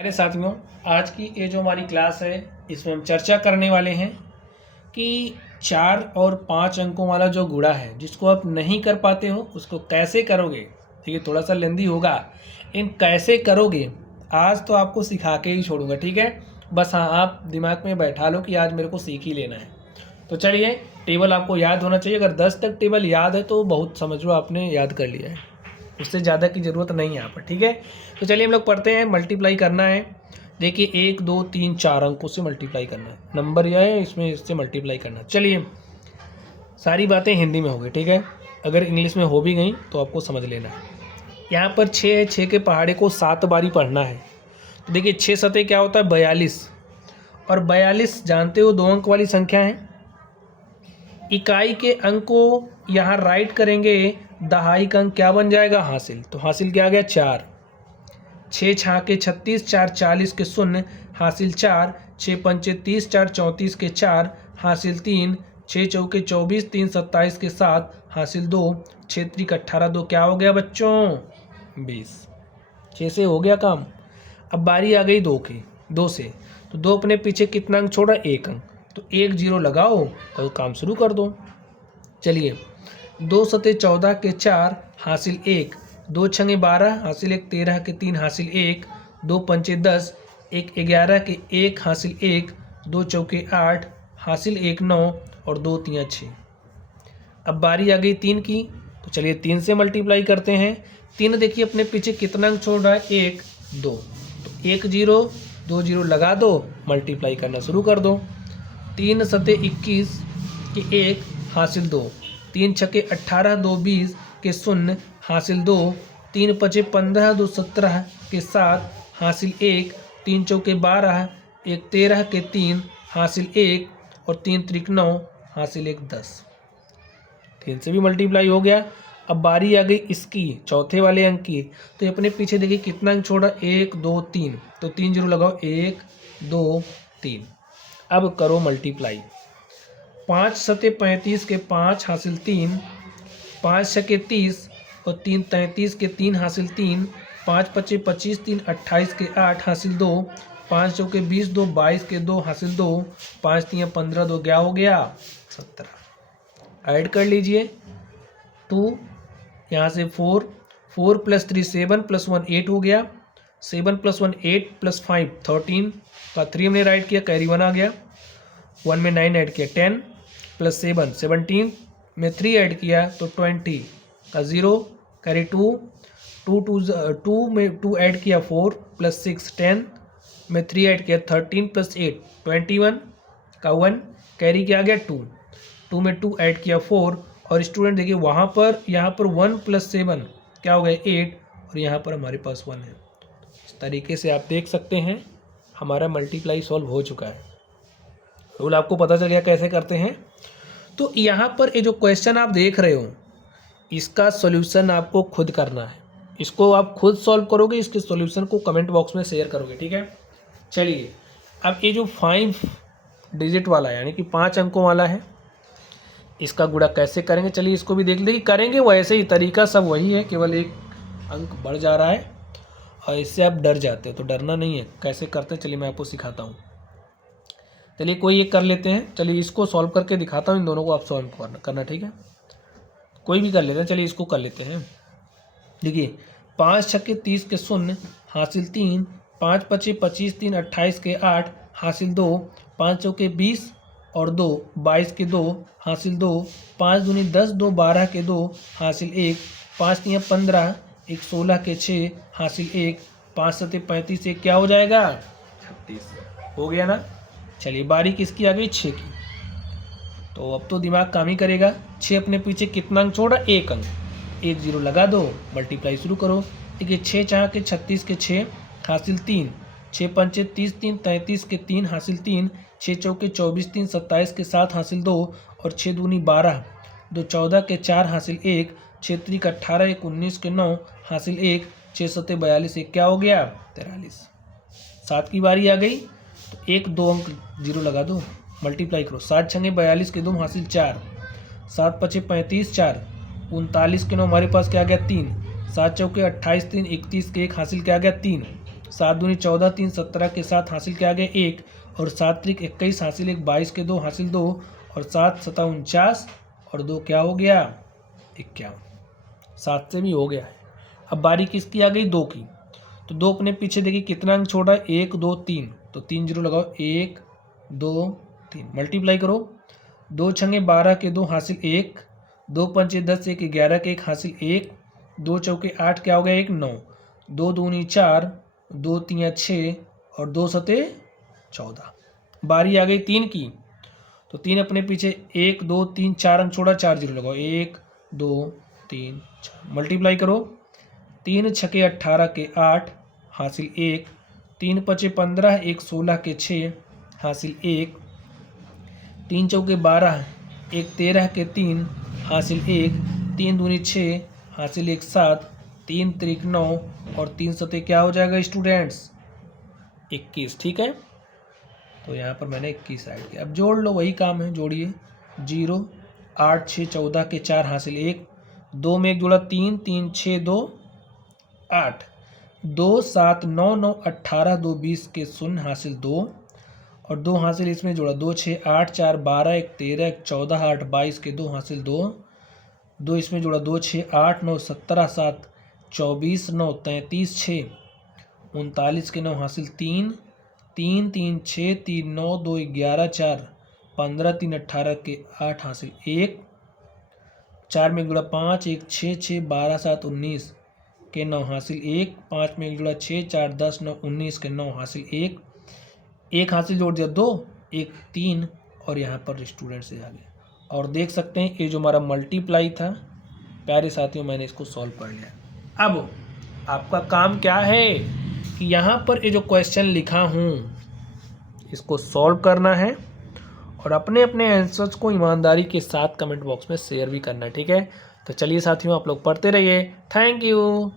मेरे साथियों, आज की ये जो हमारी क्लास है इसमें हम चर्चा करने वाले हैं कि 4 और 5 अंकों वाला जो गुणा है जिसको आप नहीं कर पाते हो उसको कैसे करोगे। ठीक है, थोड़ा सा लेंदी होगा, इन कैसे करोगे आज तो आपको सिखा के ही छोड़ूंगा। ठीक है, बस हाँ, आप दिमाग में बैठा लो कि आज मेरे को सीख ही लेना है। तो चलिए, टेबल आपको याद होना चाहिए। अगर 10 तक टेबल याद है तो बहुत समझ लो आपने याद कर लिया है, उससे ज़्यादा की ज़रूरत नहीं है यहाँ पर। ठीक है, तो चलिए हम लोग पढ़ते हैं। मल्टीप्लाई करना है, देखिए 1 2 3 4 अंकों से मल्टीप्लाई करना है। नंबर यह है, इसमें इससे मल्टीप्लाई करना। चलिए, सारी बातें हिंदी में हो गई। ठीक है, अगर इंग्लिश में हो भी गई तो आपको समझ लेना है। यहाँ पर 6 है, 6 के पहाड़े को 7 बारी पढ़ना है। तो देखिए 6 सतह क्या होता है 42, और 42 जानते हो 2 अंक वाली संख्या है। इकाई के अंक को यहाँ राइट करेंगे, दहाई का अंक क्या बन जाएगा हासिल। तो हासिल क्या आ गया 4। 6 छाके 36, 4 40 के 0 हासिल 4, 6 पंचे 30, 4 34 के 4 हासिल 3, 6 चौके 24, 3 27 के 7 हासिल 2, 6 त्रिक 18, 2 क्या हो गया बच्चों 20। 6 से हो गया काम। अब बारी आ गई 2 की, 2 से। तो 2 अपने पीछे कितना अंक छोड़ा 1 अंक, तो 1 0 लगाओ और काम शुरू कर दो। चलिए, 2 सते 14 के 4 हासिल 1, 2 छंगे 12 हासिल 1, 13 के 3 हासिल 1, 2 पंचे 10, 1 11 के 1 हासिल 1, 2 चौके 8 हासिल 1 9, और 2 तियाँ 6। अब बारी आ गई 3 की, तो चलिए 3 से मल्टीप्लाई करते हैं। 3 देखिए अपने पीछे कितना अंक छोड़ रहा है 1 2, तो 1 0 2 0 लगा दो, मल्टीप्लाई करना शुरू कर दो। 3 सते 21 के 1 हासिल 2, 3 छके 18 2 20 के 0 हासिल 2, 3 पचे 15 2 17 के 7 हासिल 1, 3 चौके 12 1 13 के 3 हासिल 1, और 3 त्रिक 9 हासिल 1 10। 3 से भी मल्टीप्लाई हो गया। अब बारी आ गई इसकी, चौथे वाले अंक की। तो ये अपने पीछे देखिए कितना अंक छोड़ा 1 2 3, तो 3 0 लगाओ 1 2 3। अब करो मल्टीप्लाई। 5 सते 35 के 5 हासिल 3, 5 छके 30 और 3 33 के 3 हासिल 3, 5 पचे 25 3 28 के 8 हासिल 2, 5 चौके 20 2 22 के 2 हासिल 2, 5 तियाँ 15 2 क्या हो गया 17। ऐड कर लीजिए 2, यहाँ से 4 4 + 3 7 + 1 8 हो गया। 7 + 1 8 + 5 13 का 3 हमने राइट किया, कैरी 1 आ गया। 1 में 9 ऐड किया 10 + 7 17 में 3 ऐड किया तो 20 का 0, कैरी 2 2 में 2 ऐड किया 4 + 6 10 में 3 ऐड किया 13 + 8 21 का 1, कैरी क्या आ गया 2 2 में 2 ऐड किया 4। और स्टूडेंट देखिए वहाँ पर यहाँ पर 1 + 7 क्या हो गया 8, और यहाँ पर हमारे पास 1 है। इस तरीके से आप देख सकते हैं हमारा मल्टीप्लाई सॉल्व हो चुका है। रूल आपको पता चल गया कैसे करते हैं। तो यहाँ पर ये जो क्वेश्चन आप देख रहे हो इसका सॉल्यूशन आपको खुद करना है। इसको आप खुद सॉल्व करोगे, इसके सॉल्यूशन को कमेंट बॉक्स में शेयर करोगे। ठीक है, चलिए अब ये जो 5 डिजिट वाला यानी कि 5 अंकों वाला है इसका गुणा कैसे करेंगे, चलिए इसको भी देख लेंगे। करेंगे वैसे ही, तरीका सब वही है, केवल एक अंक बढ़ जा रहा है और इससे आप डर जाते हो। तो डरना नहीं है, कैसे करते हैं चलिए मैं आपको सिखाता हूँ। चलिए कोई एक कर लेते हैं, चलिए इसको सॉल्व करके दिखाता हूँ, इन दोनों को आप सॉल्व करना। ठीक है, कोई भी कर लेते हैं, चलिए इसको कर लेते हैं। देखिए 5 छक्के 30 के 0 हासिल 3, 5 पचे 25 3 28 के 8 हासिल 2, 5 चौके 20 और 2 22 के 2 हासिल 2, 5 दूनी 10 2 12 के 2 हासिल 1, 5 तियाँ 15 1 16 के 6 हासिल 1, 5 सते 35 से क्या हो जाएगा 36 हो गया ना। चलिए बारी किसकी आ गई 6 की। तो अब तो दिमाग काम ही करेगा। 6 अपने पीछे कितना अंक छोड़ा 1 अंक, 1 0 लगा दो, मल्टीप्लाई शुरू करो। देखिए 6 चार के 36 के 6 हासिल 3, 6 पंचे 30 3 33 के 3 हासिल 3, 6 चौके 24 3 27 के 7 हासिल 2, और 6 दूनी 12 2 14 के 4 हासिल 1, 6 त्रिक 18 1 19 के 9 हासिल 1, 6 सते 42 1 क्या हो गया 43। 7 की बारी आ गई, तो 1 2 अंक 0 लगा दो, मल्टीप्लाई करो। 7 छंगे 42 के 2 हासिल 4, 7 पचे 35 4 39 के 9 हमारे पास क्या आ गया 3, 7 चौके 28 3 31 के 1 हासिल क्या आ गया 3, 7 दूनी 14, 3 17 के साथ हासिल किया गया 1 और 7 त्रिक 21 हासिल 1, 22 के 2 हासिल 2 और 7 7 49 और 2 क्या हो गया 51। 7 से भी हो गया है। अब बारी किसकी आ गई 2 की, तो 2 अपने पीछे देखिए कितना अंक छोड़ा है 1 2 3, तो 3 जीरो लगाओ 1 2 3 मल्टीप्लाई करो। 2 छंगे 12 के 2 हासिल 1, 2 पंचे 10 1 11 के 1 हासिल 1, 2 चौके 8 क्या हो गया 1 9, 2 दूनी 4, 2 तियाँ 6 और 2 सते 14। बारी आ गई 3 की, तो 3 अपने पीछे 1 2 3 4 अंक छोड़ा 4 जीरो लगाओ 1 2 3 4 मल्टीप्लाई करो। 3 छके 18 के 8 हासिल 1, 3 पचे 15 1 16 के 6 हासिल 1, 3 चौके 12 1 13 के 3 हासिल 1, 3 दूनी 6 हासिल 1 7, 3 त्रिक 9 और 3 सते क्या हो जाएगा स्टूडेंट्स 21। ठीक है, तो यहाँ पर मैंने 21 राइट किया। अब जोड़ लो, वही काम है, जोड़िए। 0 8 6 14 के 4 हासिल 1, 2 में 1 जोड़ा 3 3 6 2 8, 2 7 9 9 18 2 20 के 0 हासिल 2 और 2 हासिल इसमें जोड़ा 2 6 8 4 12 1 13 1 14 8 22 के 2 हासिल 2, 2 इसमें जोड़ा 2 6 8 9 17 7 24 9 33 6 39 के 9 हासिल 3 3 3 6 3 9 2 11 4 15 3 18 के 8 हासिल 1, 4 में 1 जोड़ा 5 1 6 6 12 7 19 के 9 हासिल 1, 5 में 1 जोड़ा 6 4 10 9 19 के 9 हासिल 1, 1 हासिल जोड़ दिया 2 1 3 और यहाँ पर स्टूडेंट से आ गया। और देख सकते हैं ये जो हमारा मल्टीप्लाई था प्यारे साथियों, मैंने इसको सॉल्व कर लिया। अब आपका काम क्या है कि यहाँ पर ये जो क्वेश्चन लिखा हूँ इसको सॉल्व करना है और अपने अपने आंसर्स को ईमानदारी के साथ कमेंट बॉक्स में शेयर भी करना है। ठीक है, तो चलिए साथियों आप लोग पढ़ते रहिए। Thank you.